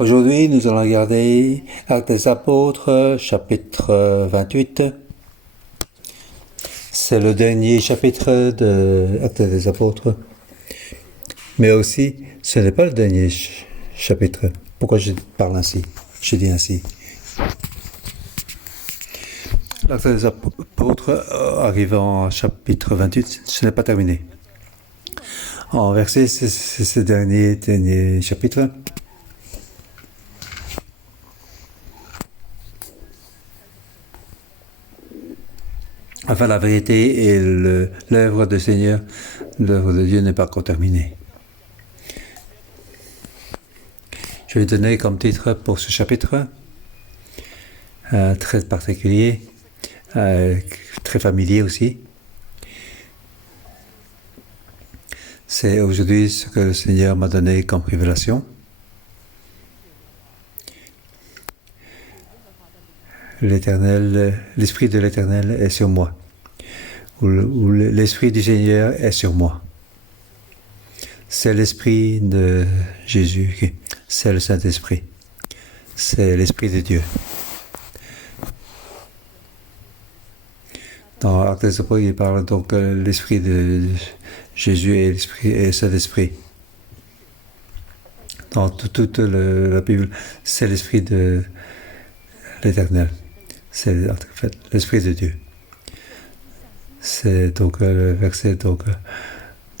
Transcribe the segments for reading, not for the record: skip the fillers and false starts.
Aujourd'hui, nous allons regarder Actes des Apôtres, chapitre 28. C'est le dernier chapitre de Actes des Apôtres. Mais aussi, ce n'est pas le dernier chapitre. Pourquoi je parle ainsi? Je dis ainsi. L'acte des Apôtres, arrivant au chapitre 28, ce n'est pas terminé. En verset, c'est ce dernier chapitre. Enfin, la vérité et l'œuvre du Seigneur, l'œuvre de Dieu n'est pas encore terminée. Je vais donner comme titre pour ce chapitre, très particulier, très familier aussi. C'est aujourd'hui ce que le Seigneur m'a donné comme révélation. L'Éternel, l'Esprit de l'Éternel est sur moi. Ou l'Esprit du Seigneur est sur moi. C'est l'Esprit de Jésus, c'est le Saint-Esprit. C'est l'Esprit de Dieu. Dans Actes des Apôtres, il parle donc l'Esprit de Jésus et l'Esprit et Saint-Esprit. Dans toute la Bible, c'est l'Esprit de l'Éternel. C'est en fait l'Esprit de Dieu. C'est donc le verset donc,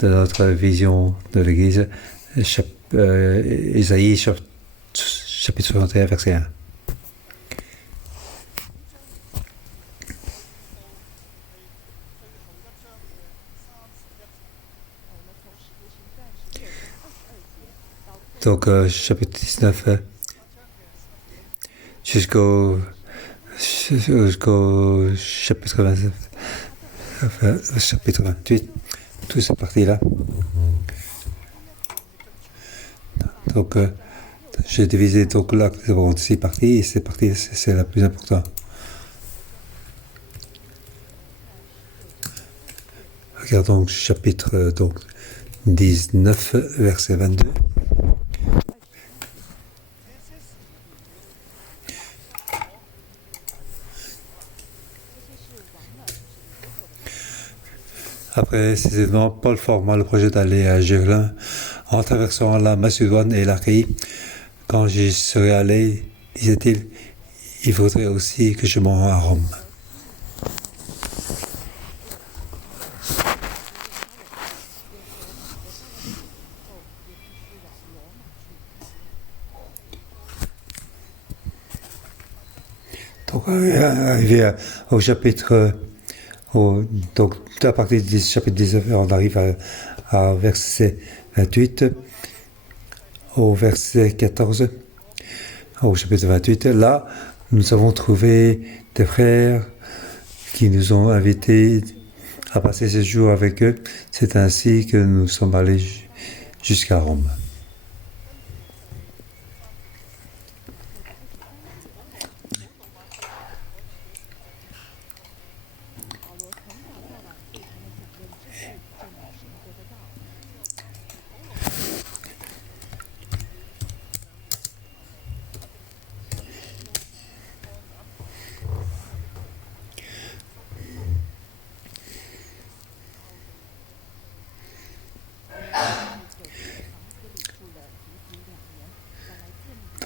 de notre vision de l'Église, Isaïe chapitre 61, verset 1. Donc chapitre 19 jusqu'au chapitre 29, chapitre 28, toute cette partie-là. Donc j'ai divisé donc l'acte en 6 parties et cette partie c'est la plus importante. Regardons chapitre donc 19, verset 22. Après ces événements, Paul forma le projet d'aller à Jérusalem en traversant la Macédoine et l'Achaïe. Quand j'y serai allé, disait-il, il faudrait aussi que je m'en rende à Rome. Donc, arrivé au chapitre, donc à partir du chapitre 19, on arrive à verset 28, au verset 14, au chapitre 28. Là, nous avons trouvé des frères qui nous ont invités à passer ce jour avec eux. C'est ainsi que nous sommes allés jusqu'à Rome.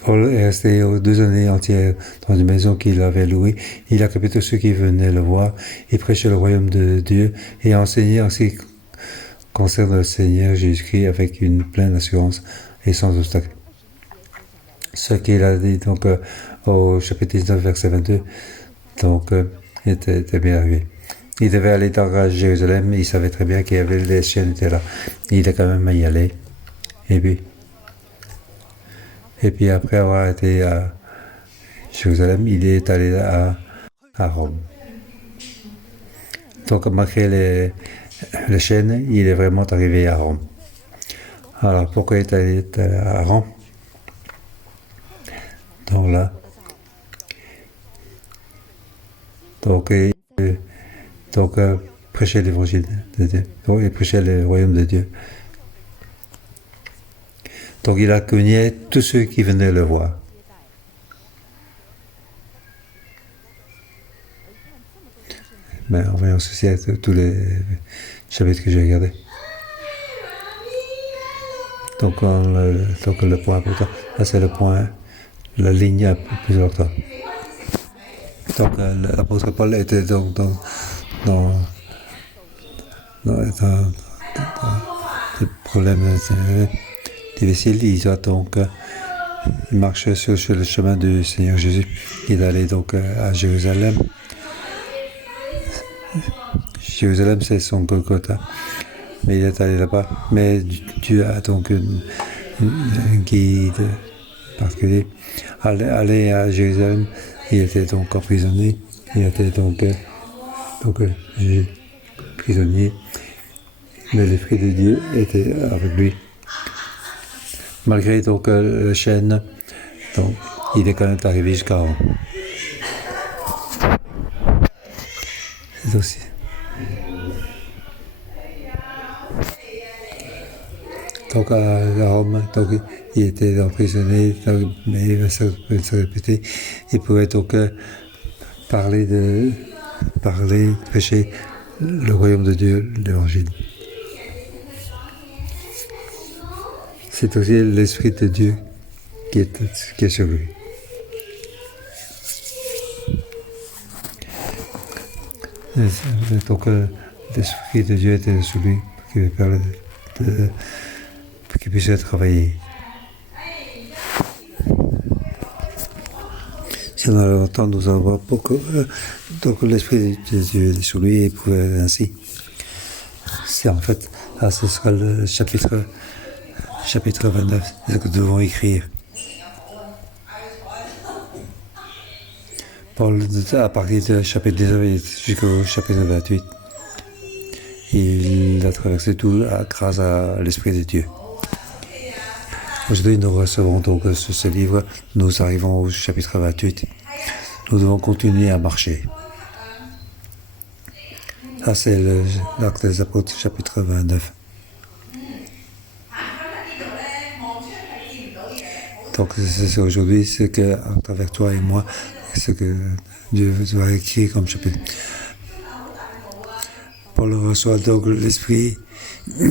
Paul est resté 2 années entières dans une maison qu'il avait louée. Il accueillait tous ceux qui venaient le voir. Il prêchait le royaume de Dieu et enseignait en ce qui concerne le Seigneur Jésus-Christ avec une pleine assurance et sans obstacle. Ce qu'il a dit donc au chapitre 19, verset 22, donc était bien arrivé. Il devait aller dans Jérusalem, il savait très bien qu'il y avait les chiens étaient là. Il a quand même y aller. Et puis après avoir été à Jérusalem, il est allé à Rome. Donc malgré les chaînes, il est vraiment arrivé à Rome. Alors pourquoi il est allé à Rome? Donc là, donc prêcher l'évangile de Dieu, donc, et prêcher le royaume de Dieu. Donc il accueillait tous ceux qui venaient le voir. Mais en voyant ceci, tous les chapitres que j'ai regardés. Donc le point important, là c'est le point, la ligne plus importante. Donc l'apôtre Paul était donc dans le problème difficile. Il marchait sur le chemin du Seigneur Jésus. Il allait donc à Jérusalem. Jérusalem, c'est son Golgotha. Mais il est allé là-bas. Mais Dieu a donc un guide particulier. Aller à Jérusalem, il était donc emprisonné. Il était donc prisonnier. Mais l'Esprit de Dieu était avec lui. Malgré donc la chaîne, donc, il est quand même arrivé jusqu'à Rome. C'est aussi. Donc à Rome, donc, il était emprisonné, donc, mais il va se répéter. Il pouvait donc prêcher le royaume de Dieu, l'évangile. C'est aussi l'Esprit de Dieu qui est sur lui. Donc l'Esprit de Dieu était sur lui pour qu'il puisse travailler. Si on a longtemps, nous allons voir beaucoup. Donc l'Esprit de Dieu est sur lui et il pouvait ainsi. C'est en fait, là ce sera le chapitre 29, c'est ce que nous devons écrire. Paul, à partir du chapitre 19 jusqu'au chapitre 28, il a traversé tout grâce à l'Esprit de Dieu. Aujourd'hui, nous recevons donc ce livre, nous arrivons au chapitre 28. Nous devons continuer à marcher. Ça, c'est l'Acte des Apôtres, chapitre 29. Donc, c'est aujourd'hui ce que, à travers toi et moi, ce que Dieu doit écrire comme chapitre. Paul reçoit donc l'Esprit, et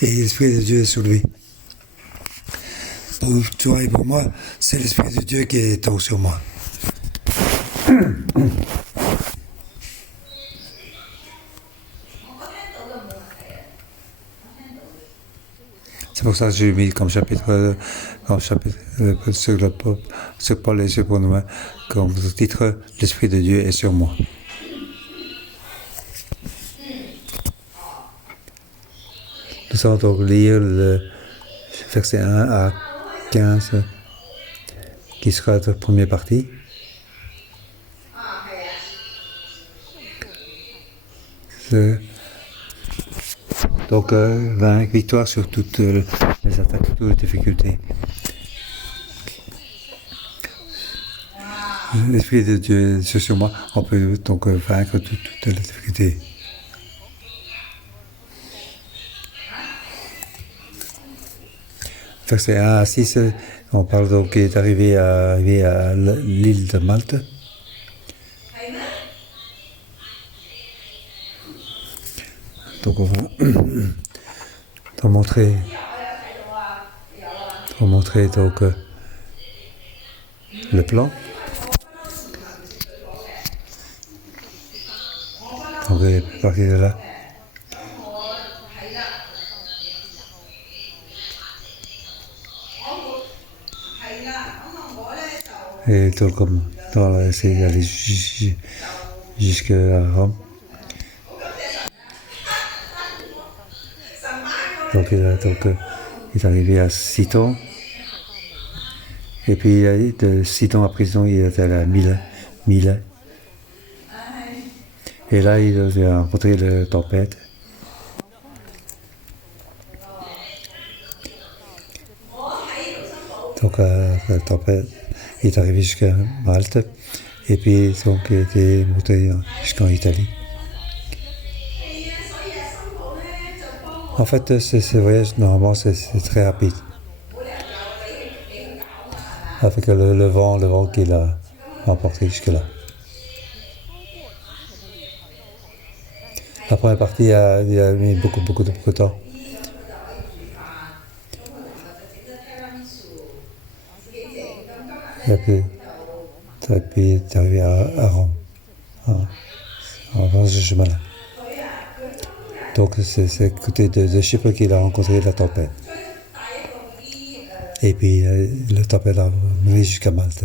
l'Esprit de Dieu est sur lui. Pour toi et pour moi, c'est l'Esprit de Dieu qui est donc sur moi. C'est pour ça que j'ai mis comme chapitre sur Paul et sur moi, comme titre, l'Esprit de Dieu est sur moi. Nous allons donc lire le verset 1 à 15, qui sera la première partie. Donc, victoire sur toutes les attaques, toutes les difficultés. L'Esprit de Dieu est sur moi, on peut donc vaincre toutes les difficultés. Verset 1 à 6, on parle donc d'arriver à l'île de Malte. Donc on va montrer donc le plan. Donc à partir de là. Et donc comme on va essayer d'aller jusqu'à Rome. Donc il est arrivé à Sidon. Et puis de Sidon à prison, il était à Milet. Et là, il a rencontré la tempête. Donc la tempête est arrivée jusqu'à Malte. Et puis donc il était monté jusqu'en Italie. En fait, ces voyages, normalement, c'est très rapide. Avec le vent qu'il a emporté jusque-là. La première partie, il a mis beaucoup de temps. Et puis tu es arrivé à Rome, en ce chemin-là. Donc c'est côté de Chypre qu'il a rencontré la tempête. Et puis la tempête a mené jusqu'à Malte.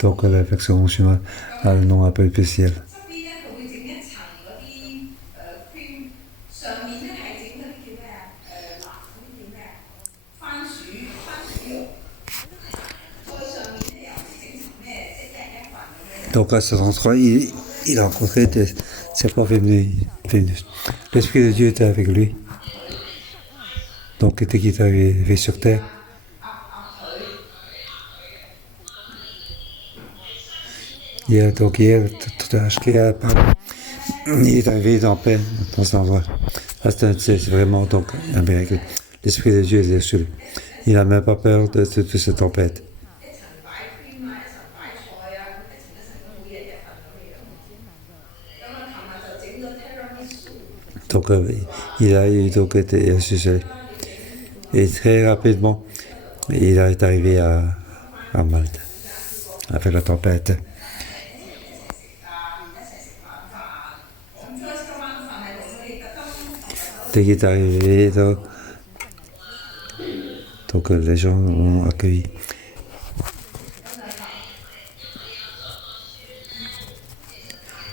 Donc la version chinoise a le nom un peu spécial. Donc à cet endroit, il a rencontré ses propres venus. L'Esprit de Dieu était avec lui. Donc dès qu'il est arrivé sur terre, il est arrivé en paix dans cet endroit. C'est vraiment donc un miracle. L'Esprit de Dieu est sur lui. Il n'a même pas peur de cette tempête. Donc il a donc été sujet. Et très rapidement, il est arrivé à Malte avec la tempête. Dès qu'il est arrivé, donc les gens l'ont accueilli.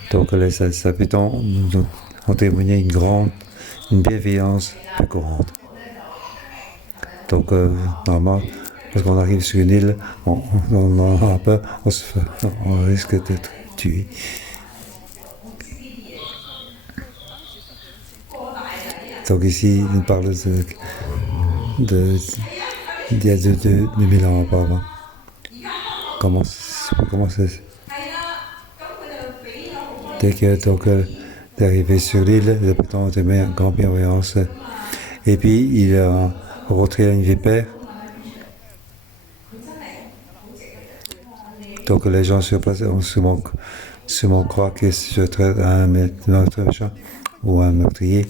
Donc les habitants ont témoigné une bienveillance plus courante. Donc normalement, lorsqu'on arrive sur une île, on a peur, on risque d'être tué. Donc ici, il parle d'il y a 2000 ans auparavant. Comment c'est? Dès que est arrivé sur l'île, les habitants ont aimé une grande bienveillance. Et puis, il a rencontré une vipère. Donc les gens sur place ont souvent croient que je traite un meurtrier ou un meurtrier.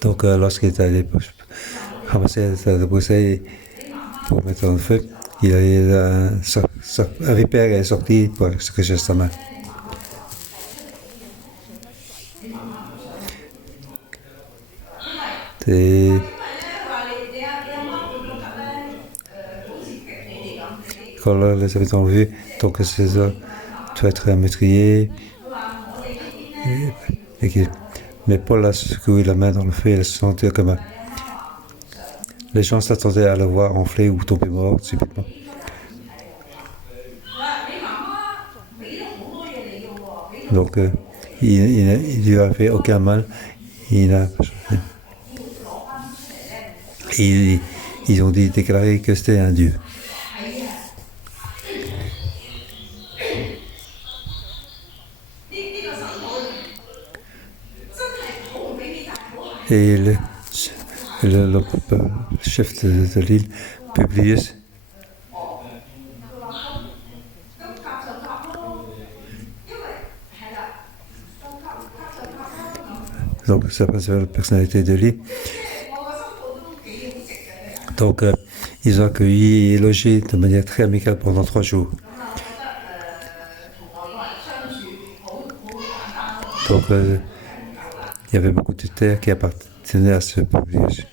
Donc lorsqu'il est allé ramasser la bouteille pour mettre dans le feu, un vipère est sorti pour se cacher sa main. Et quand les habitants ont vu, donc c'est ça, tu vas être un meurtrier. Mais Paul a secoué la main dans le feu et elle se sentait comme les gens s'attendaient à le voir enfler ou tomber mort subitement. Donc il lui a fait aucun mal. Ils ont déclaré que c'était un dieu. Et le chef de l'île, Publius, donc ça passe vers la personnalité de l'île. Donc ils ont accueilli et logé de manière très amicale pendant 3 jours. Donc il y avait beaucoup de terres qui appartenaient à ce Publius.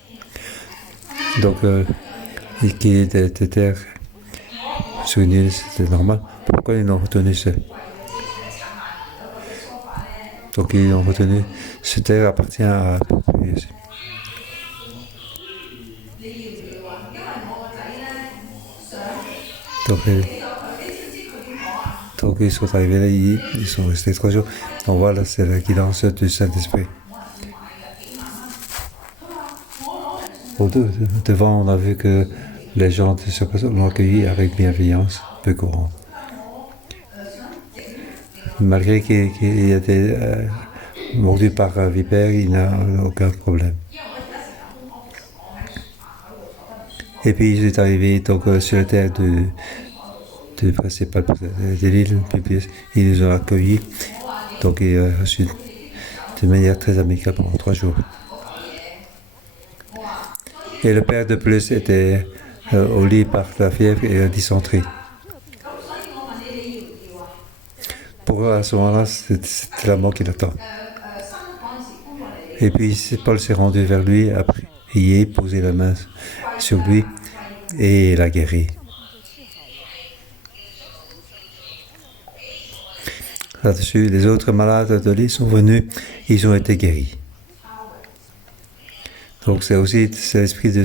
Donc qu'il y ait des terres sur une île, c'était normal. Pourquoi ils l'ont retenu ça? Donc ils ont retenu, cette terre appartient à Publius. Donc ils sont arrivés là, ils sont restés 3 jours. On voit là, c'est la guidance du Saint-Esprit. Devant, on a vu que les gens de ce poste l'ont accueilli avec bienveillance, peu courant. Malgré qu'il était mordu par vipère, il n'a aucun problème. Et puis il est arrivé donc, sur la terre du principal de l'île Publius. Ils nous ont accueillis, donc il a reçu de manière très amicale pendant 3 jours. Et le père de plus était au lit par la fièvre et la dysenterie. Pour eux, à ce moment-là, c'était la mort qui l'attend. Et puis Paul s'est rendu vers lui, a prié, posé la main sur lui et l'a guéri. Là-dessus, les autres malades de l'île sont venus, ils ont été guéris. Donc c'est l'esprit de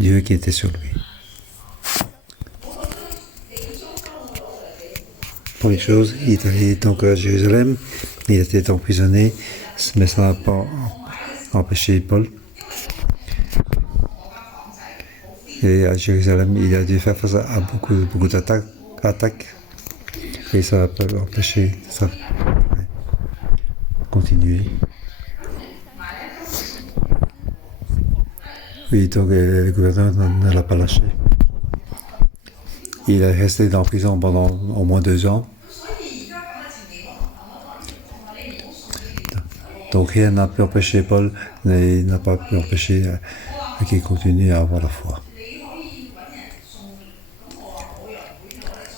Dieu qui était sur lui. Première chose, il est allé donc à Jérusalem, il était emprisonné, mais ça n'a pas empêché Paul. Et à Jérusalem, il a dû faire face à beaucoup d'attaques. Et ça n'a pas empêché ça continuer. Oui, donc le gouverneur ne l'a pas lâché. Il est resté en prison pendant au moins 2 ans. Donc rien n'a pu empêcher Paul, il n'a pas pu empêcher qu'il continue à avoir la foi.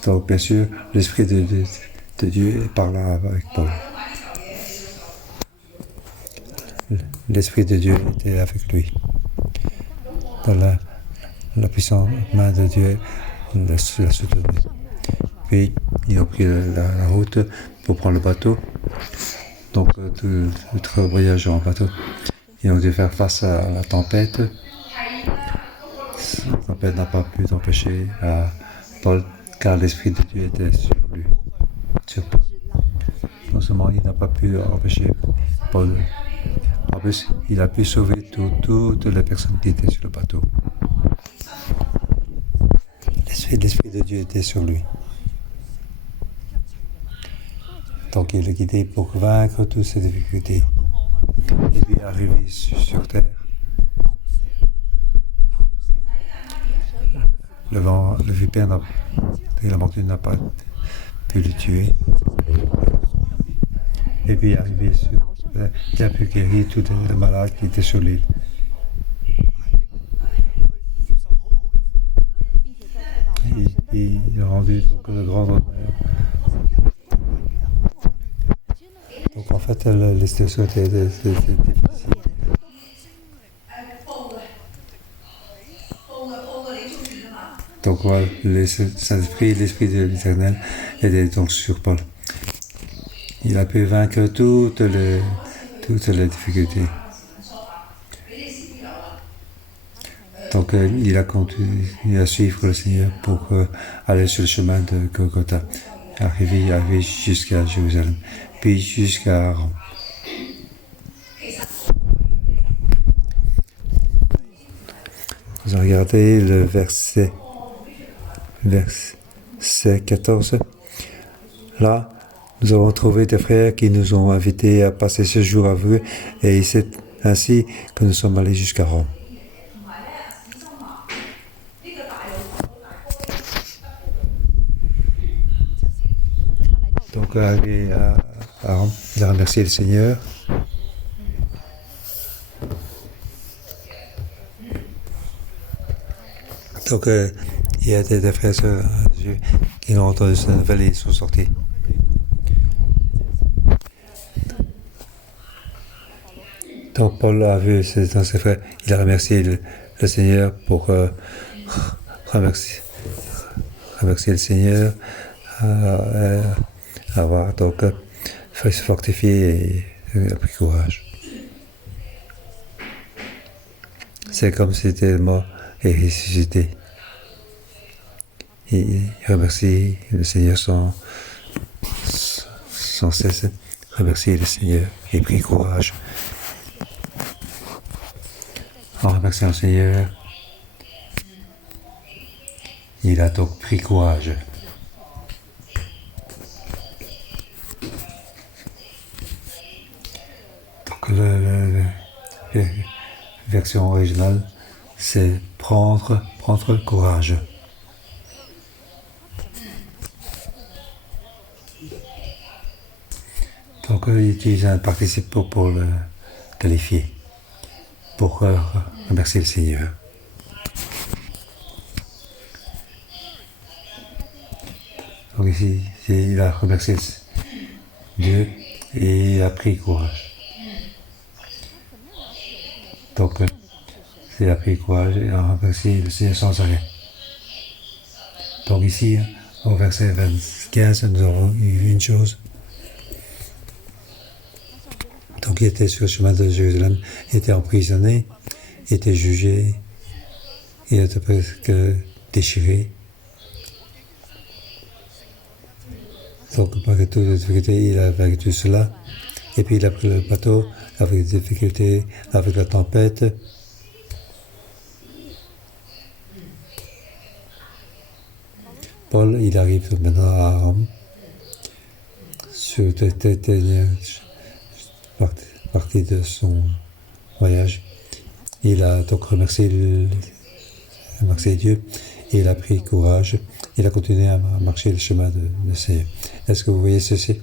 Donc bien sûr, l'Esprit de Dieu parle avec Paul. L'Esprit de Dieu était avec lui. Dans la puissante main de Dieu l'a soutenu. Puis ils ont pris la route pour prendre le bateau. Donc tout voyage en bateau. Ils ont dû faire face à la tempête. La tempête n'a pas pu empêcher Paul, car l'Esprit de Dieu était sur lui. Sur Paul. Non seulement il n'a pas pu empêcher Paul, en plus il a pu sauver toutes les personnes qui étaient sur le bateau. L'Esprit de Dieu était sur lui. Donc il est guidé pour vaincre toutes ces difficultés. Et puis arrivé sur terre, le vipère et la monture n'a pas pu le tuer. Et puis arrivé sur terre, il a pu guérir tous les malades qui étaient sur l'île. Il a rendu donc le grand honneur. Donc en fait, les situations étaient difficiles. Donc voilà, le Saint-Esprit, l'Esprit de l'Éternel était donc sur Paul. Il a pu vaincre toutes les difficultés. Donc il a continué à suivre le Seigneur pour aller sur le chemin de Golgotha, arriver jusqu'à Jérusalem, puis jusqu'à Rome. Vous regardez le verset 14. Là, nous avons trouvé des frères qui nous ont invités à passer ce jour avec eux, et c'est ainsi que nous sommes allés jusqu'à Rome. Donc, arrivé à Rome, il a remercié le Seigneur. Donc, il y a des frères et sœurs qui ont entendu cette nouvelle et ils sont sortis. Donc, Paul a vu dans ses frères, il a remercié le Seigneur pour remercier le Seigneur, avoir donc fait se fortifier et a pris courage. C'est comme si c'était mort et ressuscité. et remercie le Seigneur sans cesse. Remercier le Seigneur et pris courage. En remerciant le Seigneur, il a donc pris courage. Donc la version originale, c'est prendre courage. Donc il utilise un participe pour le qualifier, pour remercier le Seigneur. Donc ici, il a remercié Dieu et il a pris courage. Donc, il a pris courage et a remercié le Seigneur sans arrêt. Donc ici, au verset 15, nous avons eu une chose. Donc il était sur le chemin de Jérusalem, il était emprisonné, il était jugé, il était presque déchiré. Donc malgré toutes les difficultés, il a vaincu cela. Et puis il a pris le bateau avec des difficultés, avec la tempête. Paul, il arrive maintenant à Rome, sur la dernière partie de son voyage. Il a donc remercié Dieu et il a pris courage. Il a continué à marcher le chemin de Seigneur. Est-ce que vous voyez ceci?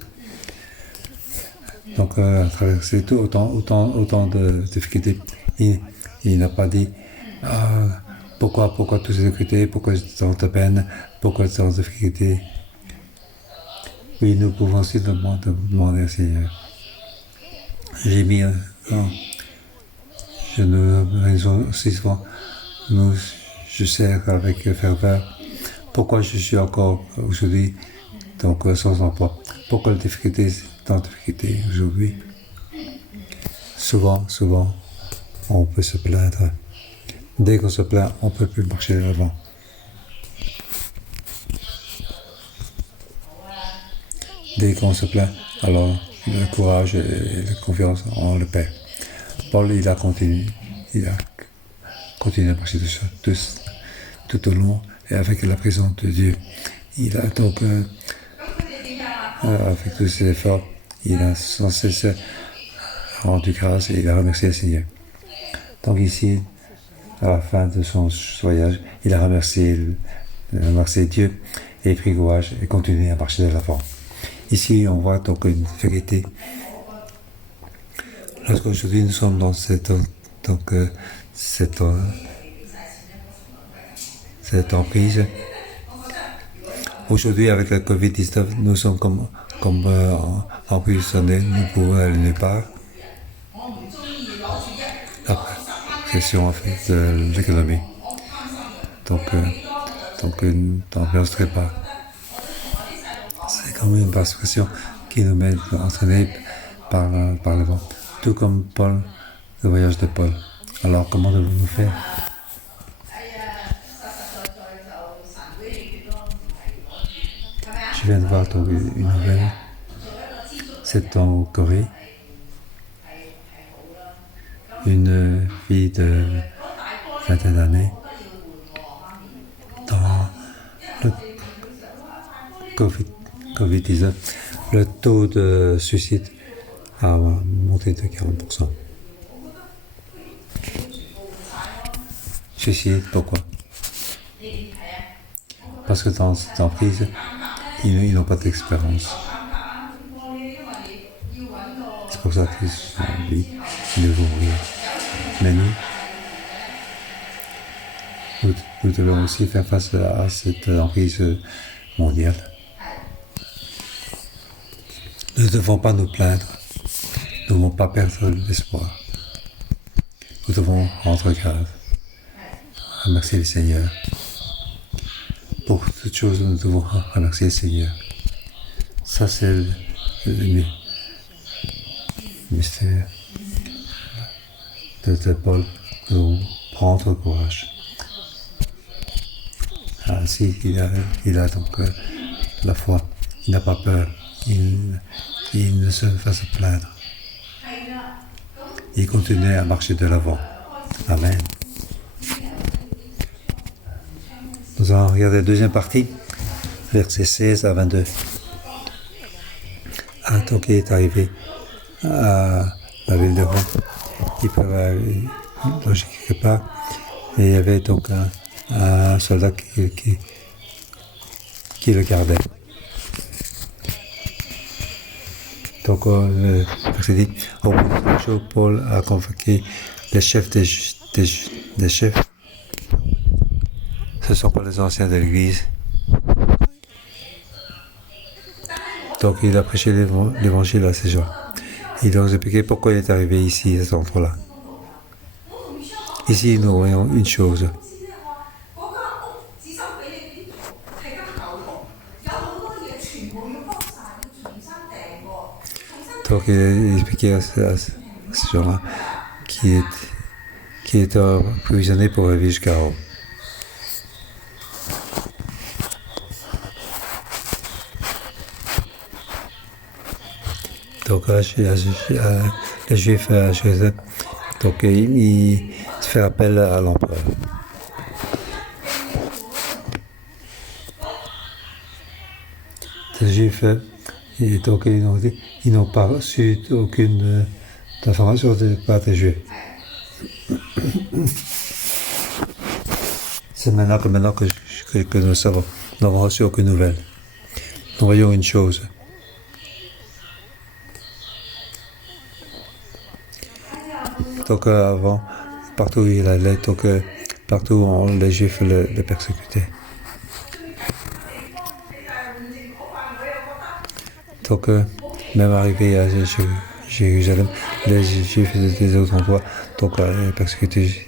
Donc, à traverser tout autant de difficultés, il n'a pas dit pourquoi toutes ces difficultés, pourquoi tant de peine, pourquoi tant de difficultés. Oui, nous pouvons aussi demander au Seigneur. J'ai mis je nous aussi souvent, je sers avec ferveur. Pourquoi je suis encore aujourd'hui donc sans emploi? Pourquoi les difficultés, tant de difficultés aujourd'hui? Souvent, on peut se plaindre. Dès qu'on se plaint, on ne peut plus marcher de l'avant. Dès qu'on se plaint, alors le courage et la confiance, on le perd. Paul, il a continué à marcher tout au long et avec la présence de Dieu. Il a donc, avec tous ses efforts, il a sans cesse rendu grâce et il a remercié le Seigneur. Donc ici, à la fin de son voyage, il a remercié Dieu et pris courage et continué à marcher de l'avant. Ici, on voit donc une vérité. Lorsqu'aujourd'hui nous sommes dans cette emprise, aujourd'hui avec la Covid-19, nous sommes comme emprisonnés, nous pouvons aller nulle part. Après, question en fait de l'économie. Donc ambiance très bas. C'est comme une persuasion qui nous met entraînés par le vent. Tout comme Paul, le voyage de Paul. Alors, comment devons-nous faire? Je viens de voir donc une nouvelle. C'est en Corée. Une fille de vingtaine d'années dans le Covid-19, le taux de suicide a monté de 40%. Suicide, pourquoi? Parce que dans cette emprise, ils n'ont pas d'expérience. C'est pour ça qu'ils sont dit, ils devons mourir. Mais nous devons aussi faire face à cette emprise mondiale. Nous ne devons pas nous plaindre. Nous ne devons pas perdre l'espoir. Nous devons rendre grâce. Remercier le Seigneur. Pour toutes choses, nous devons remercier le Seigneur. Ça, c'est le mystère de Paul. Nous devons prendre courage. Ainsi, il a donc la foi. Il n'a pas peur. Il ne se va se plaindre. Il continue à marcher de l'avant. Amen. Nous allons regarder la deuxième partie, versets 16 à 22. Donc il est arrivé à la ville de Rome. Il pouvait aller loger quelque part. Et il y avait donc un soldat qui le gardait. Donc, c'est dit, au bout de 3 jours, Paul a convoqué les chefs des chefs. Ce ne sont pas les anciens de l'Église. Donc, il a prêché l'évangile à ces gens. Il leur a expliqué pourquoi il est arrivé ici, à cet endroit-là. Ici, nous voyons une chose. Donc, il a expliqué à ces gens-là qui est provisionné pour vivre jusqu'à Rome. Donc, les Juifs à Jérusalem, donc il se fait appel à l'empereur. Les Juifs, et donc ils n'ont pas reçu aucune information de la part des Juifs. C'est maintenant que nous savons, nous n'avons reçu aucune nouvelle. Nous voyons une chose. Donc avant, partout où il allait, donc partout les Juifs le persécutaient. Donc même arrivé à Jérusalem, les Juifs des autres endroits, donc persécutés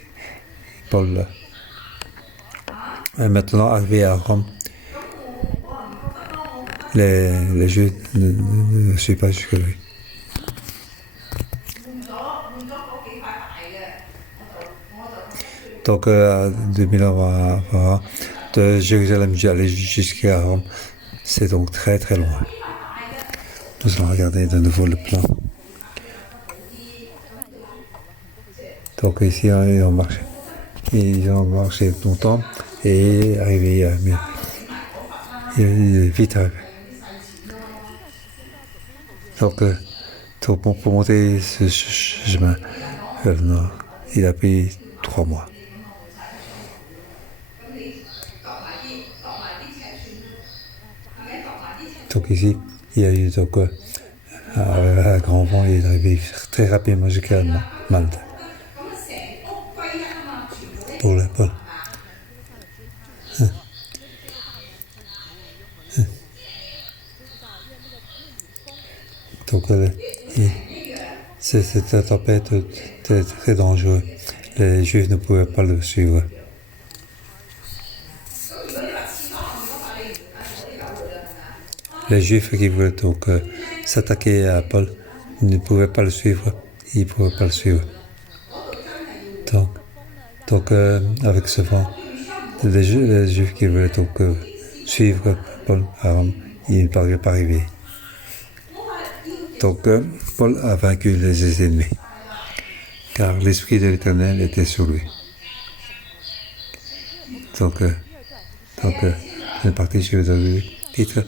Paul. Maintenant arrivé à Rome, les Juifs ne suivent pas jusque lui. Donc, 2000 ans avant, de Jérusalem jusqu'à Rome, c'est donc très très loin. Nous allons regarder de nouveau le plan. Donc ici, ils ont marché longtemps et arrivé il est vite arrivé. Donc, pour monter ce chemin vers le nord, il a pris 3 mois. Donc ici, il y a eu donc un grand vent, il est arrivé très rapidement jusqu'à Malte. Pour la Paul. Donc cette tempête était très dangereuse. Les Juifs ne pouvaient pas le suivre. Les Juifs qui voulaient donc s'attaquer à Paul ne pouvaient pas le suivre. Ils ne pouvaient pas le suivre. Donc avec ce vent, les Juifs qui voulaient donc suivre Paul à Rome, ils ne pouvaient pas arriver. Donc Paul a vaincu les ennemis, car l'Esprit de l'Éternel était sur lui. Donc la partie je vais donner le titre,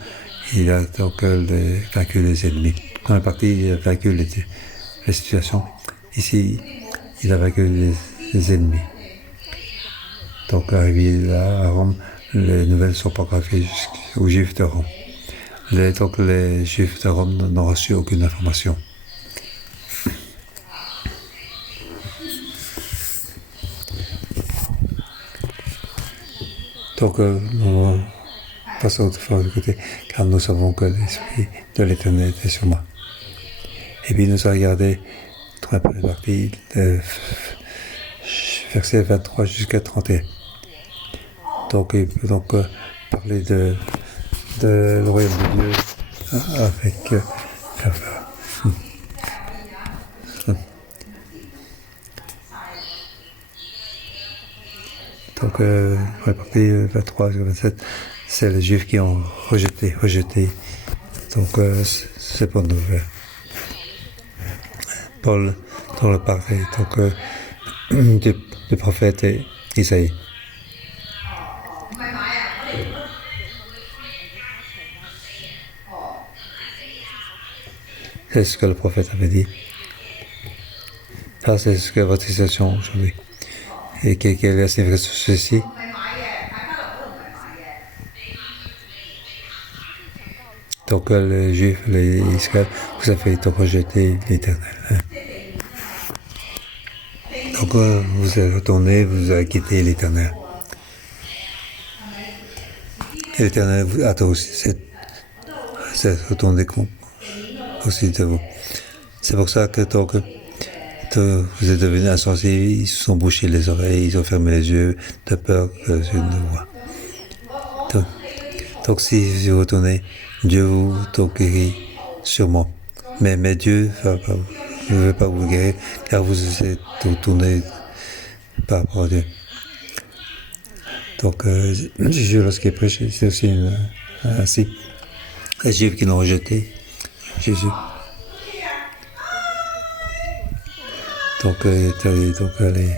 il a donc vaincu les ennemis. Dans la partie, il a vaincu les situations. Ici, il a vaincu les ennemis. Donc, arrivé là à Rome, les nouvelles ne sont pas graphées aux Juifs de Rome. Donc, les Juifs de Rome n'ont reçu aucune information. Donc, nous passons de côté, car nous savons que l'Esprit de l'Éternel est sur moi. Et puis, nous allons regarder la première partie, versets 23 jusqu'à 31. Donc, il peut donc parler de le royaume de Dieu avec Donc, répartis 23 sur 27, c'est les Juifs qui ont rejeté. Donc, c'est bonne nouvelle. Paul, dans le parler, donc, du prophète Isaïe. C'est ce que le prophète avait dit. Ça, c'est ce que votre situation aujourd'hui. Et quelle est la signification de ceci? Donc, les Juifs, les Israël, vous avez donc rejeté l'Éternel. Hein? Donc, vous êtes retourné, vous avez quitté l'Éternel. Et l'Éternel a aussi s'est retourné aussi de vous. C'est pour ça que donc, vous êtes devenu insensé, ils se sont bouchés les oreilles, ils ont fermé les yeux, de peur que je ne vois. Donc si vous retournez, Dieu vous guérit sûrement. Mais Dieu ne veut pas vous guérir, car vous êtes retourné par rapport à Dieu. Donc Jésus, lorsqu'il prêche, c'est aussi ainsi. Les Juifs qui l'ont rejeté, Jésus. Donc, il est allé aller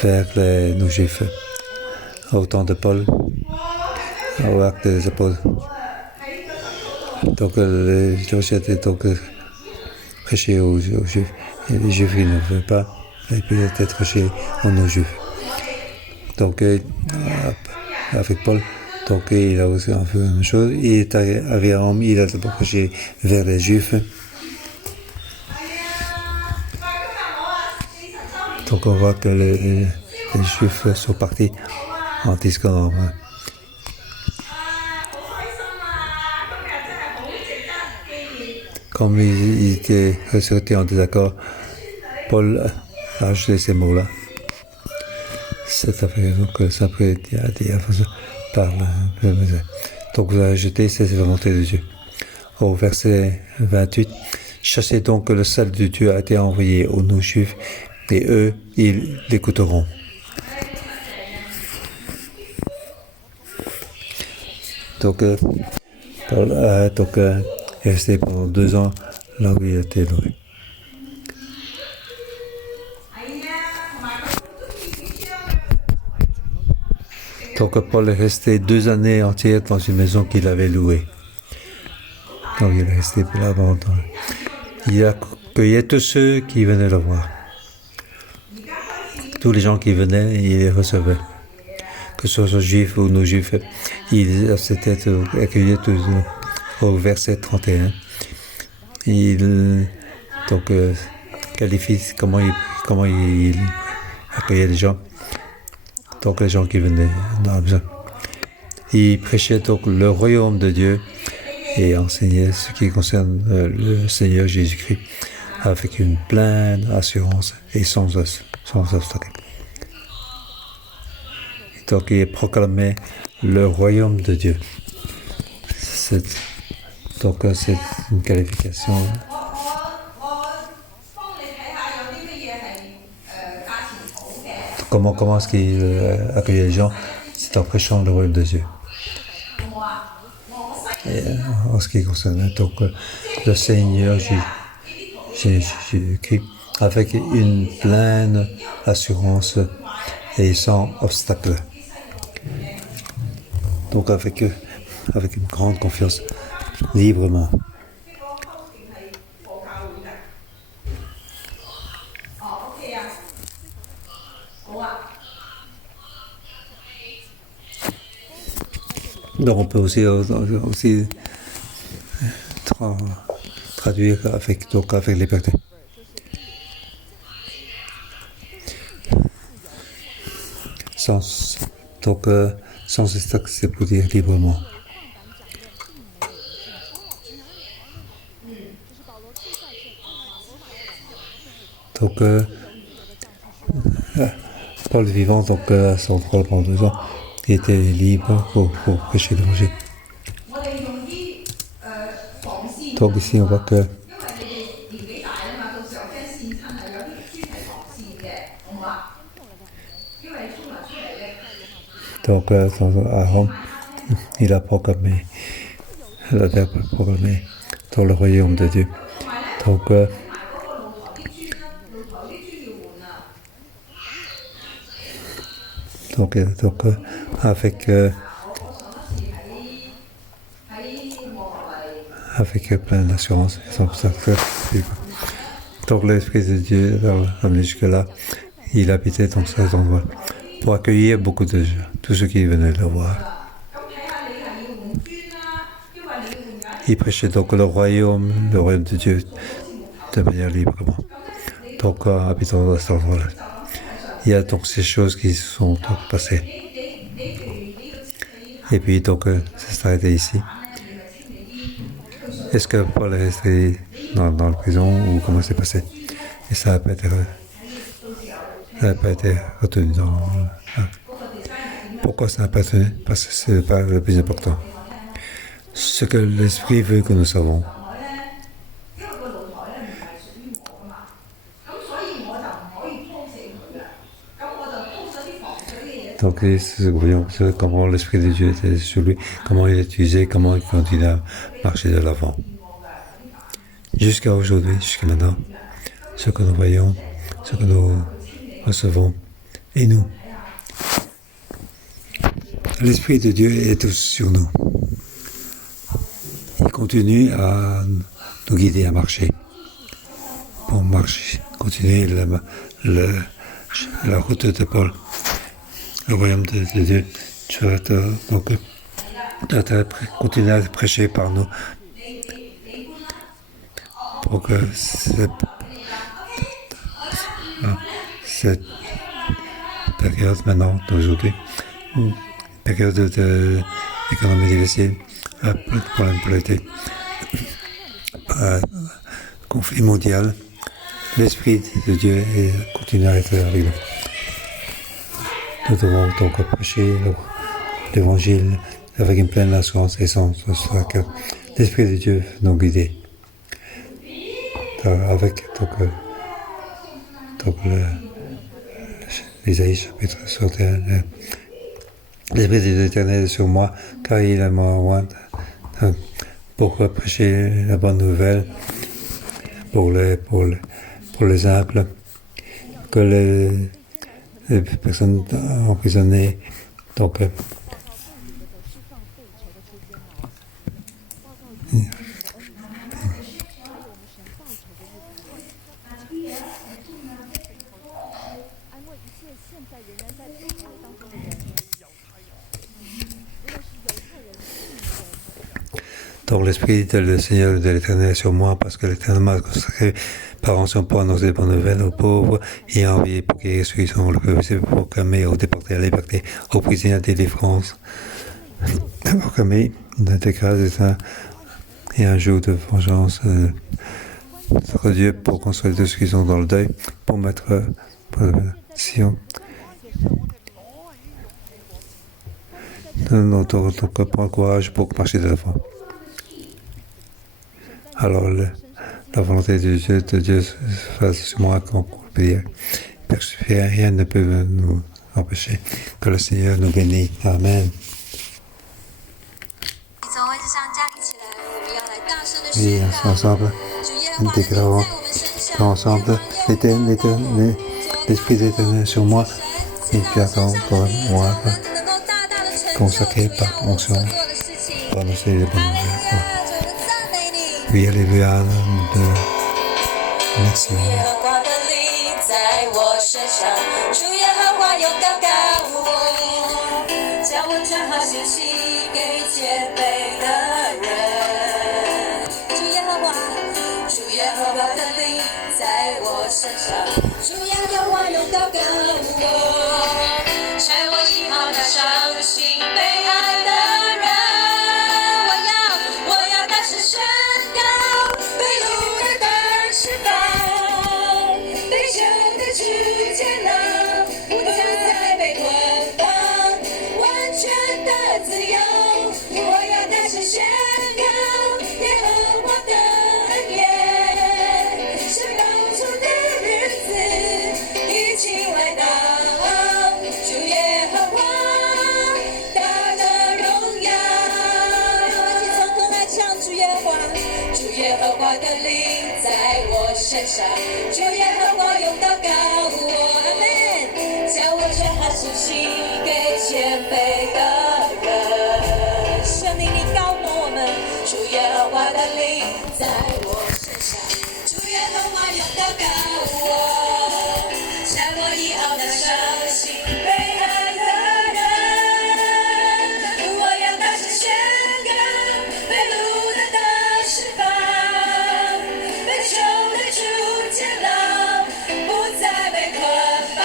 faire les non-juifs au temps de Paul, au acte des apôtres. Donc, les Juifs étaient prêchés aux Juifs, et les Juifs qui ne veulent pas, et puis être prêchés aux non-juifs. Donc, avec Paul, donc il a aussi fait la même chose. Il est arrivé à Rome, il a d'abord prêché vers les Juifs. Donc on voit que les Juifs sont partis en disant comme ils étaient ressortis en désaccord, Paul a ajouté ces mots-là. C'est à fait donc ça peut être par donc vous avez ajouté cette volonté de Dieu. Au verset 28, chassez donc que le salut de Dieu a été envoyé aux non-juifs. Et eux, ils l'écouteront. Donc, Paul est resté pendant 2 ans là où il a été loué. Donc, Paul est resté 2 années entières dans une maison qu'il avait louée. Donc, il est resté là-bas. Il accueillait tous ceux qui venaient le voir. Tous les gens qui venaient, il les recevait. Que ce soit juifs ou non-juifs, il s'était accueilli tous au verset 31. Il qualifie comment il accueillait les gens. Donc les gens qui venaient dans la maison. Il prêchait donc le royaume de Dieu et enseignait ce qui concerne le Seigneur Jésus-Christ avec une pleine assurance et sans obstacle. Donc il proclamait le royaume de Dieu. Donc c'est une qualification. Comment est-ce qu'il accueillait les gens? C'est en prêchant le royaume de Dieu. Et en ce qui concerne donc le Seigneur Jésus-Christ avec une pleine assurance et sans obstacle. Donc avec une grande confiance, librement. Donc on peut aussi traduire avec liberté. Sans obstacle, c'est pour dire librement. Donc, Paul vivant, donc, à son rôle pendant 2 ans, il était libre pour prêcher l'évangile. Donc, ici, on voit que Donc, à Rome, il a proclamé, la terre proclamée dans le royaume de Dieu. Donc, avec plein d'assurance, donc l'Esprit de Dieu, jusque-là, il habitait dans cet endroit pour accueillir beaucoup de gens, tous ceux qui venaient le voir. Il prêchait donc le royaume de Dieu de manière librement. Donc, habitant dans cet endroit-là. Il y a donc ces choses qui se sont passées. Et puis, donc, ça s'est arrêté ici. Est-ce que Paul est resté dans la prison ou comment c'est passé? Et ça n'a pas été retenu dans... Pourquoi ça n'a pas été retenu? Parce que ce n'est pas le plus important. Ce que l'Esprit veut que nous savons. Donc, voyons comment l'Esprit de Dieu était sur lui, comment il l'utilisait, comment il continue à marcher de l'avant. Jusqu'à aujourd'hui, jusqu'à maintenant, ce que nous voyons, ce que nous recevons, et nous. L'Esprit de Dieu est sur nous. Il continue à nous guider à marcher. Pour marcher, continuer la route de Paul. Le royaume de Dieu, tu vas continuer à prêcher par nous pour que cette période maintenant d'aujourd'hui, une période d'économie difficile, plein de problèmes politiques, conflit mondial, l'Esprit de Dieu continue à être avec nous. Nous devons donc prêcher l'Évangile avec une pleine assurance et sans que l'Esprit de Dieu nous guide. Avec l'Ésaïe chapitre 61, l'Esprit de l'Éternel est sur moi, car il m'a envoyé pour prêcher la bonne nouvelle pour les humbles, que les personnes emprisonnées, donc donc l'Esprit de Seigneur de l'Éternel est sur moi, parce que l'Éternel m'a consacré par ancien pour annoncer les bonnes nouvelles aux pauvres et envier pour guérir ceux qui sont le plus pour proclamer aux déportés à la liberté, aux prisonniers à la délivrance, proclamer de grâce et un jour de vengeance notre Dieu pour construire tous ceux qui sont dans le deuil, pour mettre Sion. Notre prend courage pour marcher de l'avant. Alors, la volonté de Dieu se fasse sur moi qu'on peut dire. Rien ne peut nous empêcher. Que le Seigneur nous bénisse. Amen. Et ensemble, nous déclarons ensemble l'Esprit de l'Éternel sur moi, et puis attends pour moi, consacré par onction, pour annoncer les bonnes nouvelles. Oui, alléluia, merci.自由，我要大声宣身上，主耶和华用祷告我，阿们，叫我传他信息给谦卑的人。圣灵，你高摩我们，主耶和华的灵在我身上，主耶和华用祷告我，叫我以后的伤心悲哀的人，我要大声宣告被掳的大释放，被囚的出监牢，不再被捆绑，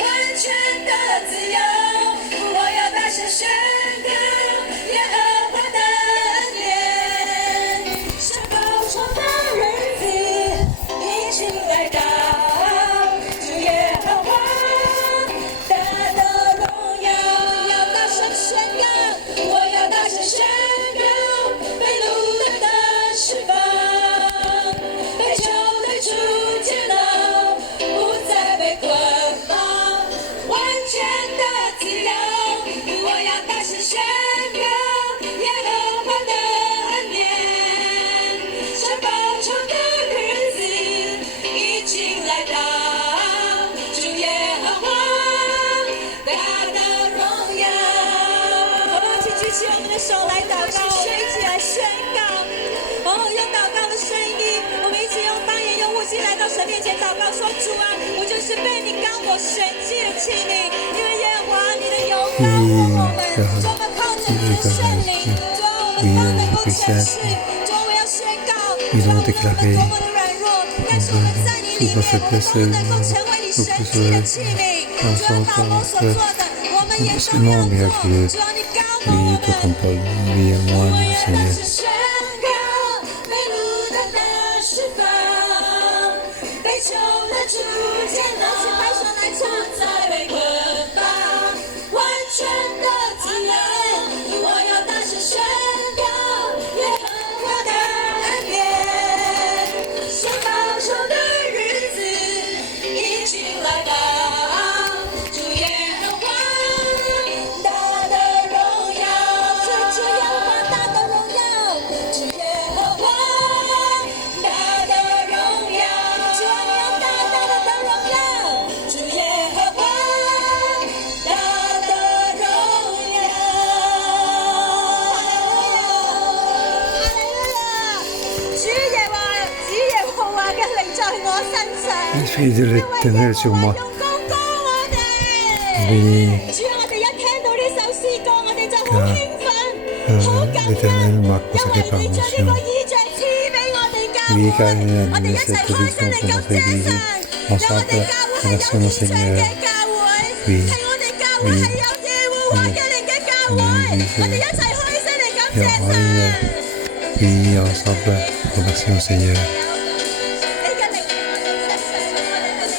完全的自由。我要大声宣告耶和华的恩典，是高超的日子已经来到，主耶和华大的荣耀。我要大声宣告，我要大声宣告被掳的大释放，被囚的出监牢，不再被捆绑，完全的自由。我要大声宣告耶和华的恩典，是报仇的日子已经来到，主耶和华大的荣耀。好不好？请举起我们的手来祷告，我们一起来宣告。用祷告的声音，我们一起用方言、用呼吸来到神面前祷告，说：主啊，我就是被你高我神迹的器皿，因为耶和华你的油膏我们，主我们靠着你的圣灵，主啊，我们都能够成事。主啊，我要宣告，主啊，我们多么的软弱，但是我们在你里面，我们能够成为你神迹的器皿。主啊，保罗所做的，我们也同样做。主啊，你高我们，我们也大声宣告被掳的大释放，被囚的出监牢，拍手来唱，不再被捆绑，完全的自由。我要大声宣告耶和华的恩典，像报仇的日子已经来到，主耶和华大的荣耀，主耶和华大的荣耀，主耶和华大的荣耀，主啊，你要大大的荣耀，主耶和华大的荣耀。主耶和華嘅靈在我身上， L'Esprit de l'Éternel sur moi. 用高高我哋。 Oui, 主啊，我哋一聽到呢首詩歌，我哋就好興奮，好感恩， l'Éternel m'a 因 consacré 為 par 你將呢 mention. 個意象賜俾我哋教 Oui, 會， car il 我 a 哋一 mis 齊 cette 開聲 position 嚟 pour 感 notre 謝 Église 神，讓我 ensemble 哋教會 à 係 l'action 有 du 異象 Seigneur. 嘅教會， Oui. 係我哋教會係有耶和華嘅靈嘅教會， 我哋一齊開聲嚟感謝神。 Oui, ensemble, remercions le Seigneur. 你嘅靈喺我哋身上，我哋嘅靈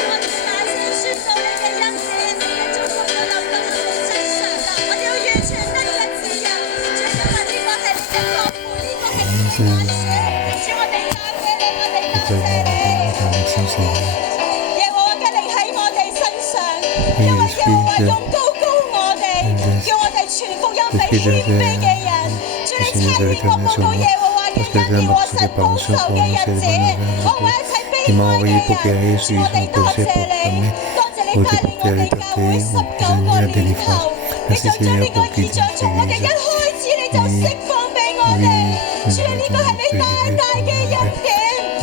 我哋大聲宣告你嘅恩典，你嘅祝福要臨到我哋身上，我哋要完全得着自由。主，因為呢個係你嘅國度，呢個係你嘅安息。主，我哋讚美你，我哋感謝你。 Remercions le Seigneur. 耶和華嘅靈喺我哋身上，因為耶和華用高高我哋，叫我哋傳福音俾謙卑嘅人。主，你差遣我報告耶和華嘅恩典和神報仇嘅日子，我為一切悲哀嘅人。主，我哋多謝你，多謝你帶領我哋教會19個年頭，你就將呢個異象從我哋一開始你就釋放俾我哋。主，呢個係你大大嘅恩典。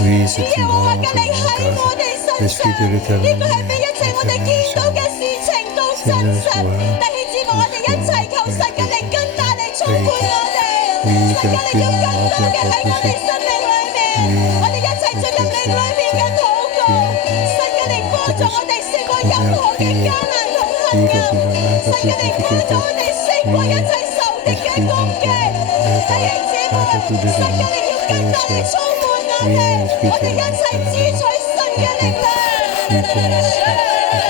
Oui, 主 c'est 耶 une 和華 grande 嘅靈喺我哋身上，呢個係比一切我哋見到嘅事情都真實。弟兄姊妹，我哋一齊求神嘅靈更大嚟充滿我哋，神嘅靈要更多嘅喺我哋生命裏面，我哋一齊進入靈裏面嘅禱告，神嘅靈幫助我哋勝過任何嘅艱難同困難，神嘅靈幫助我哋勝過一切仇敵嘅攻擊。弟兄姊妹，神嘅靈要更大嚟充滿我哋，我哋一齊支取神嘅力量。 更多能力加添。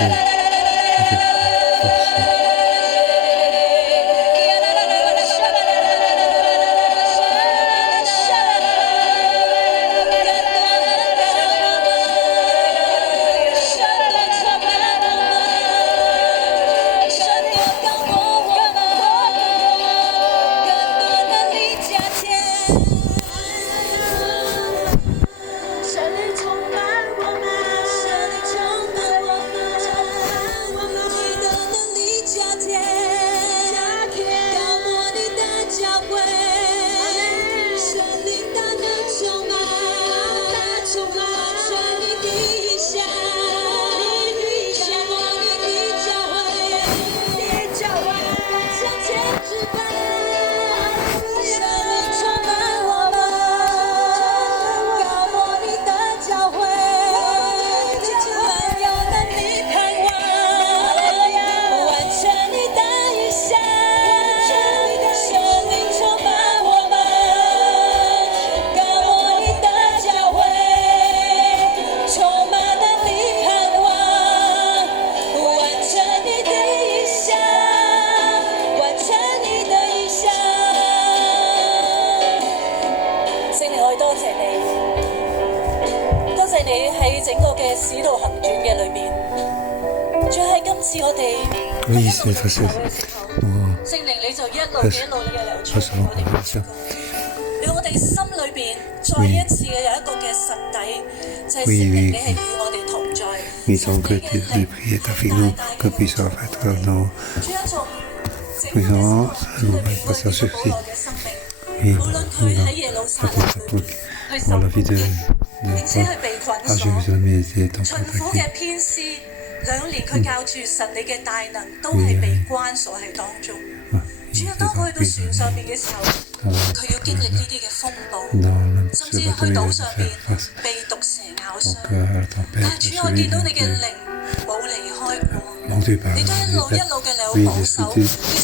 使徒行傳嘅裏邊，仲喺今次我哋oui, c'est facile. 聖靈你就一路嘅流傳我哋嘅主，令我哋心裏邊再一次嘅有一個嘅實底，就係聖靈你係與我哋同在。Oui, sans que tu pries avec nous, que puisse être nos puissants, nous pas ça suffit. Oui, pour la vie de à Jérusalem et ton contact. 2年佢教住神你嘅大能都係被關鎖喺當中。主要當佢去到船上面嘅時候，佢要經歷呢啲嘅風暴，甚至去島上面被毒蛇咬傷。但係主，我見到你嘅靈冇離開過，你都一路嘅你有保守，而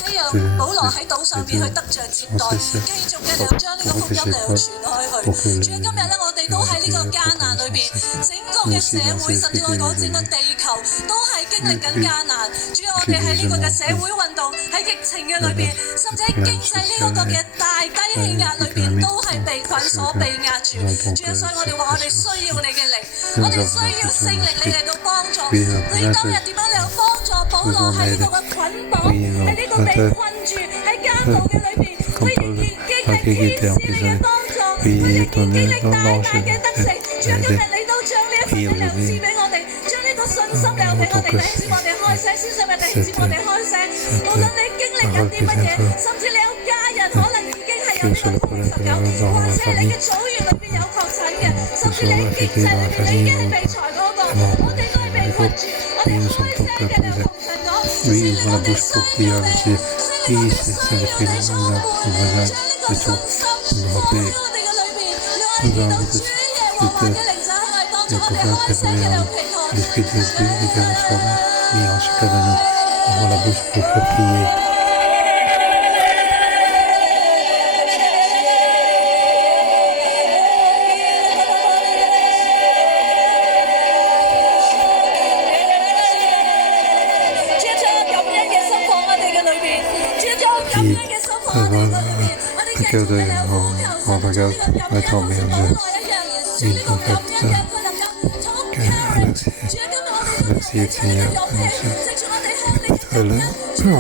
且有保羅喺島上邊去得着接待，繼續嘅你將呢個福音嚟傳開去。主，今日咧我哋都喺呢個艱難裏邊，整個嘅社會甚至我講整個地球都係經歷緊艱難。主，我哋喺呢個嘅社會運動喺疫情嘅裏邊，甚至喺經濟呢個嘅大低氣壓裏邊都係被捆鎖被壓住。主，所以我哋話我哋需要你嘅靈，我哋需要聖靈你嚟到幫助。你今日點樣嚟到幫助保羅喺呢個嘅捆綁，喺呢個被困住喺監牢嘅裏邊，佢仍然經歷天使你嘅幫助，佢仍然經歷大嘅得勝。主，今日你都將呢一份嘅糧賜俾我哋，將呢個信心留俾我哋，弟兄姊妹我哋開聲，先上咪弟兄姊妹我哋開聲。無論你經歷緊啲乜嘢，甚至你有家人可能已經係有呢個COVID-19，或者你嘅組員裏邊有確診嘅，甚至你喺經濟裏邊你已經係被裁嗰個，我哋都係被困住，我哋開聲嘅你同神講，聖靈我哋需要你，聖靈我哋需要你，你將呢個信心放喺我哋嘅裏邊，讓我哋見到主耶和華嘅靈就喺當中，我哋開聲嘅有祈禱。L'Esprit de Dieu est dans notre vie, et en chacun de nous, ouvrons la bouche pour prier. 大家對我大家來禱名嘅願福嘅merci Seigneur,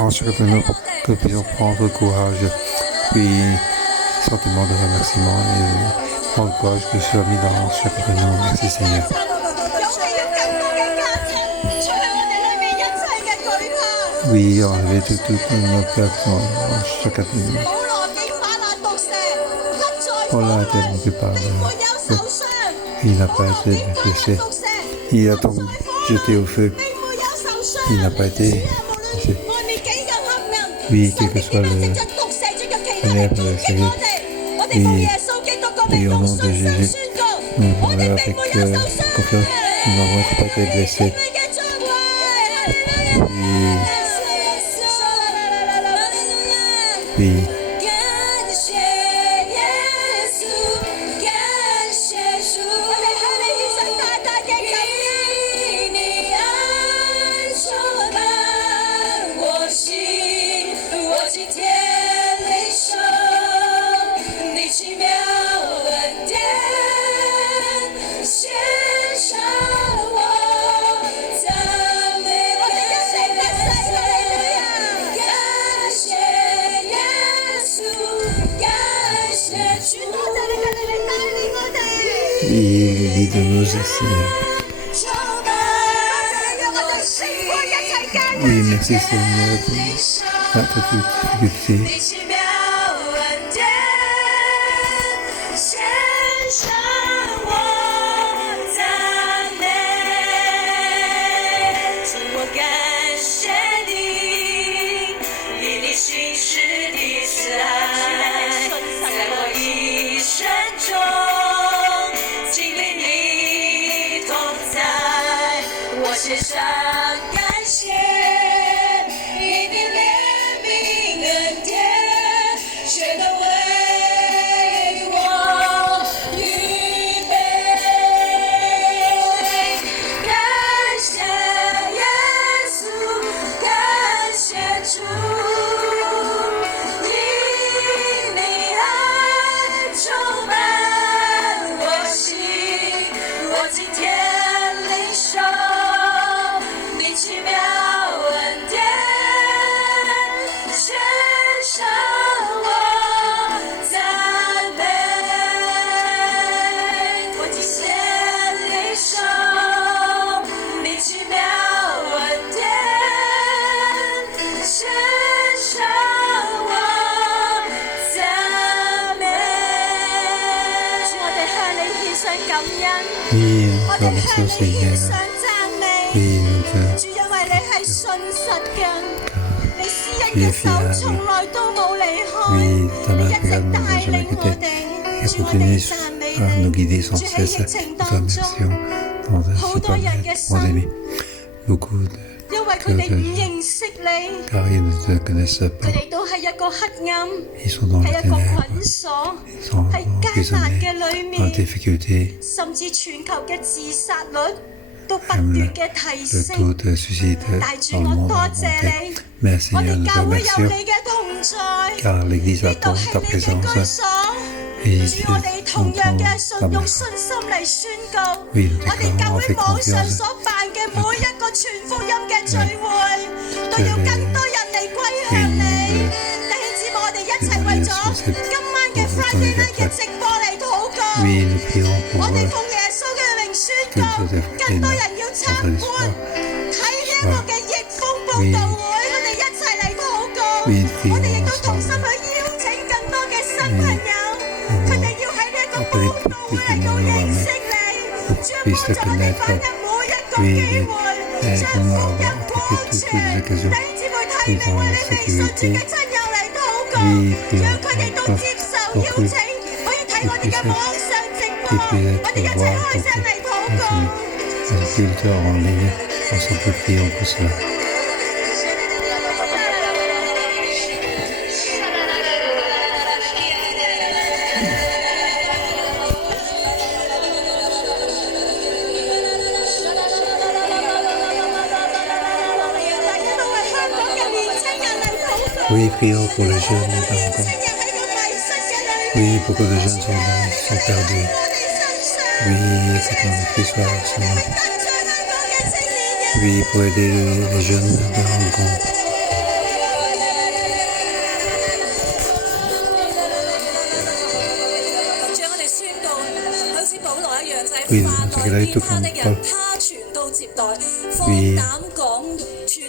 en chacun de nous, que puissions prendre courage, puis sentiment de remerciement et prendre courage que soit mis dans chacun de nous. Merci Seigneur. Oui, enlever tout nos pertes en chacun de nous. Paul a été vaincu par il n'a pas été blessé. Il a tombé jeté au feu. Il n'a pas été blessé. Oui, quel que soit le Seigneur de la série. Oui, au nom de Jésus, nous venons avec confiance. Nous n'avons pas été blessés. Oui. Il guide-nous, Seigneur. Oui, merci Seigneur pour toute difficulté. 我哋向你獻上讚美，主因為你係信實嘅，你施恩嘅手從來都冇離開，你一直帶領我哋，主我哋讚美你，主喺疫情當中，好多人嘅心，因為佢哋唔認識你，佢哋都係一個黑暗，係一個捆鎖，喺艱難嘅裏面，甚至全球嘅自殺率都不斷嘅提升。大主我多謝你，我哋教會有你嘅同在，呢度係你嘅居所。主，我哋同樣嘅用信心嚟宣告，我哋教會網上所辦嘅每一個傳福音嘅聚會，都要更多人嚟歸向你。弟兄姊妹，我哋一齊為咗今晚嘅 Friday Night 嘅直播嚟禱告。我哋奉耶穌嘅名宣告，更多人要參觀睇呢一個嘅逆風佈道會，我哋一齊嚟禱告。我哋亦都同心去邀請更多嘅新朋友。佢哋要喺呢一個佈道會嚟到認識你，將幫助我哋把握每一個機會，將福音廣傳。弟兄姊妹提名為你未信主嘅親友嚟禱告，讓佢哋都接受邀請，可以睇我哋嘅網上直播，我哋一齊開聲嚟禱告。Oui, prions pour les jeunes d'Angon. Oui, beaucoup de jeunes sont perdus. Oui, que ton esprit soit sur nous. Oui, pour aider les jeunes d'Angon. Oui, nous avons tout comme Paul. Oui.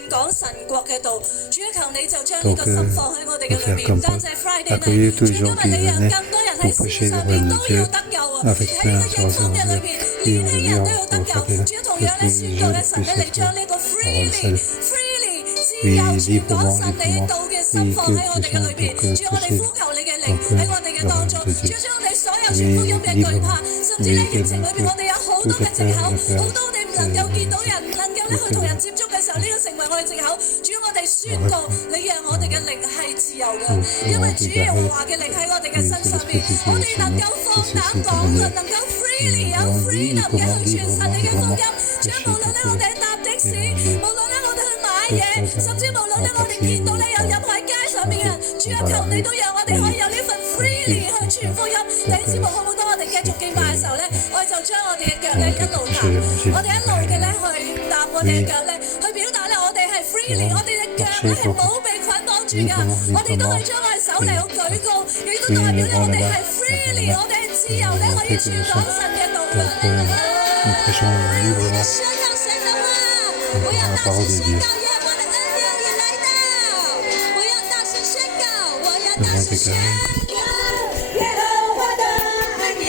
講神國嘅道，主求你就將呢個心放喺我哋嘅裏面。多謝 Friday Night，主今日你讓更多人喺線上邊都要得救啊！喺呢個逆風嘅裏邊，年輕人都要得救。主同樣你宣告咧，神咧你將呢個 freely 自由傳講神你道嘅心放喺我哋嘅裏邊。主我哋呼求你嘅靈喺我哋嘅當中，主將我哋所有傳福音嘅懼怕，甚至喺疫情裏邊我哋有好多嘅藉口，好多我哋唔能夠見到人，唔能夠咧去同人接觸嘅時候，呢個成為我哋藉口。主我哋宣告，你讓我哋嘅靈係自由嘅，因為主耶和華嘅靈喺我哋嘅身上邊，我哋能夠放膽講論，能夠 freely 有 freedom 嘅去傳神你嘅福音。主無論咧我哋搭的士，無論咧我哋去買嘢，甚至無論咧我哋見到你有入喺街上面嘅人，主啊求你都讓我哋可以有呢份 freely 去傳福音。弟兄姊妹，好唔好？當我哋繼續敬拜嘅時候咧，我哋就將我哋嘅腳咧一路踏，我哋一路嘅咧去踏我哋嘅腳咧，去表達咧我哋係 freely，我哋嘅腳咧係冇被捆綁住㗎，我哋都係將我哋手嚟去舉高，亦都代表咧我哋係 freely，我哋係自由咧可以傳講神嘅道嘅。我要大聲宣告，耶和華的恩典已來到。我要大聲宣告，我要大聲宣告，耶和華的恩典，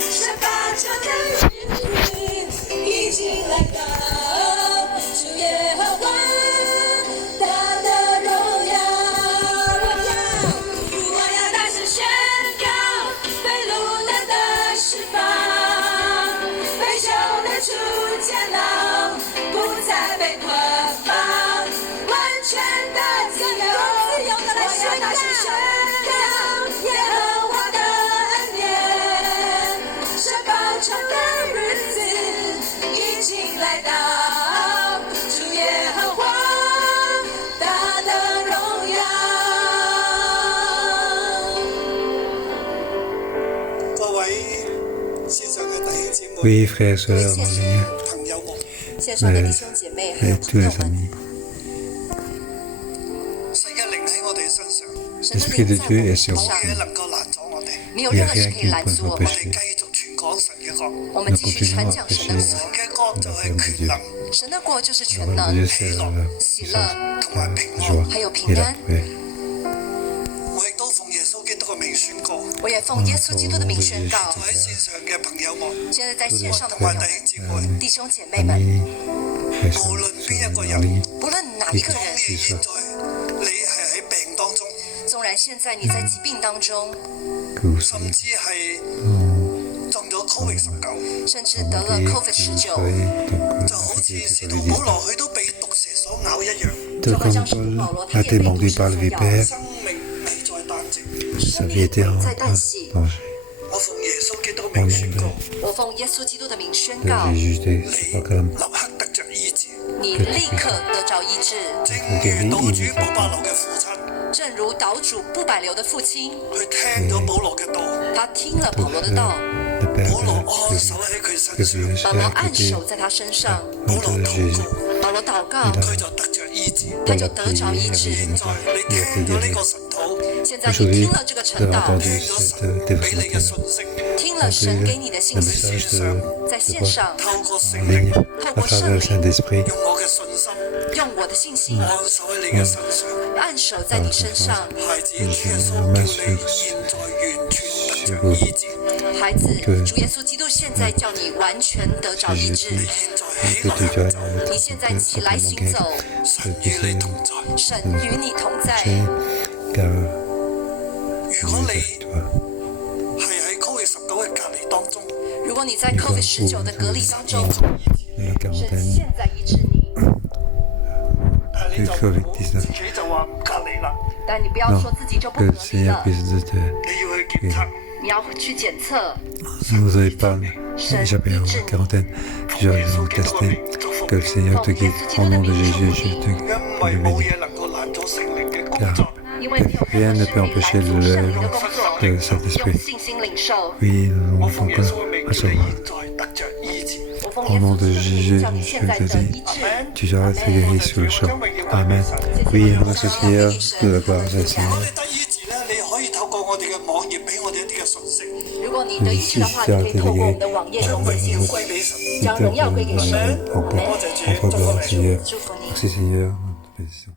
是保障的日子已經來到。主耶和華他的榮耀，我要大聲宣告，被擄的釋放，被囚的出監牢。不再被捆綁，完全的自由，我要大聲宣告，耶和華的恩典，是保障的日子已經來到，主耶和華他的榮耀。各位線上嘅弟兄姊妹， Oui, frères et sœurs en ligne. 線上的弟兄姐妹還有朋友們，神嘅靈喺我哋身上， L'Esprit de Dieu est sur nous. 冇嘢能夠攔阻我哋，沒有任何事可以攔阻我們。我哋繼續傳講神嘅國，我們繼續傳講神的國。神嘅國就係權能，神的國就是權能、喜樂同埋平安，還有平安。我亦都奉耶穌基督嘅名宣告。我也奉耶稣基督的名宣告，喺線上嘅朋友們，现在在线上的朋友弟兄姊妹，弟兄姐妹们，無論邊一個人，不論哪一个人，當你現在你係喺病當中，纵然现在你在疾病当中，甚至係中咗 COVID-19，甚至得了 COVID-19，就好似使徒保羅佢都被毒蛇所咬一樣， Tout comme Paul a été mordu par le vipère, 生命未在旦夕。 sa vie était en danger. 我奉耶穌基督名宣告，我奉耶稣基督的名宣 Le 告， juger, 你 c'est pas comme 立刻得着醫治，你立刻得着醫治，正如島主保伯流嘅父親，正如島主不百流的父親，佢聽咗保羅嘅道，他聽了保羅的道， le père 保羅 de 按手喺佢身上，保羅按手在他身上，保羅禱告，保羅禱告，佢就得着醫治。他就得着醫治。現在你聽到呢個神禱，現在你聽了這個晨禱，聽咗神俾你嘅信息，聽了神給你的信息，在線上透過聖 en 靈， ligne, 透 à 過聖 travers le 靈， Saint-Esprit. 用我嘅信心 用我的信心按手喺你嘅身上，按手在你身上，孩子，主耶穌叫你現在完全得着醫治，孩子，主耶穌基督現在叫你完全得着醫治。你現在起 Que 來 tu 行 dois 走， 你現在起來行走， 神與你同在。神與你同在。 car 如果 il 你 est avec toi. 係喺 COVID-19嘅隔離當中，如果你在 COVID-19的隔離當中， La 神 quarantaine 現在醫治你，但係你就唔好自己就話唔隔離啦，但你不要 Non, 說自己就不 que 隔 le 離 Seigneur 了， puisse te... 你要去檢測。你要去檢測。 Ne vous avez pas échappé en quarantaine. Je vais vous tester. Que le Seigneur te guide. Au nom de Jésus, je te 因為 le 冇 bénis. 嘢能夠攔阻聖靈嘅工作。 因為沒有 Rien 任 ne 何 peut 事可以 empêcher 攔阻聖靈的工作。 le 用 Saint-Esprit. 信心領受。 Oui, nous 我 avons 奉耶穌嘅名 à 叫你 savoir. 現在得着醫治。我奉耶穌基督的名叫你現在得醫治。 Tu seras guéri sur le champ. Amen. Oui, remercie le Seigneur. De la gloire au 如果 Seigneur. 你得醫治咧，你可以透過我哋嘅網頁俾我哋一啲嘅信息，如果你得醫治的話，你可以透過我們的網頁中的信息，歸俾神。將榮耀歸給神。 Encore, encore gloire au Seigneur. 祝福你。 Merci Seigneur. Nous te bénissons.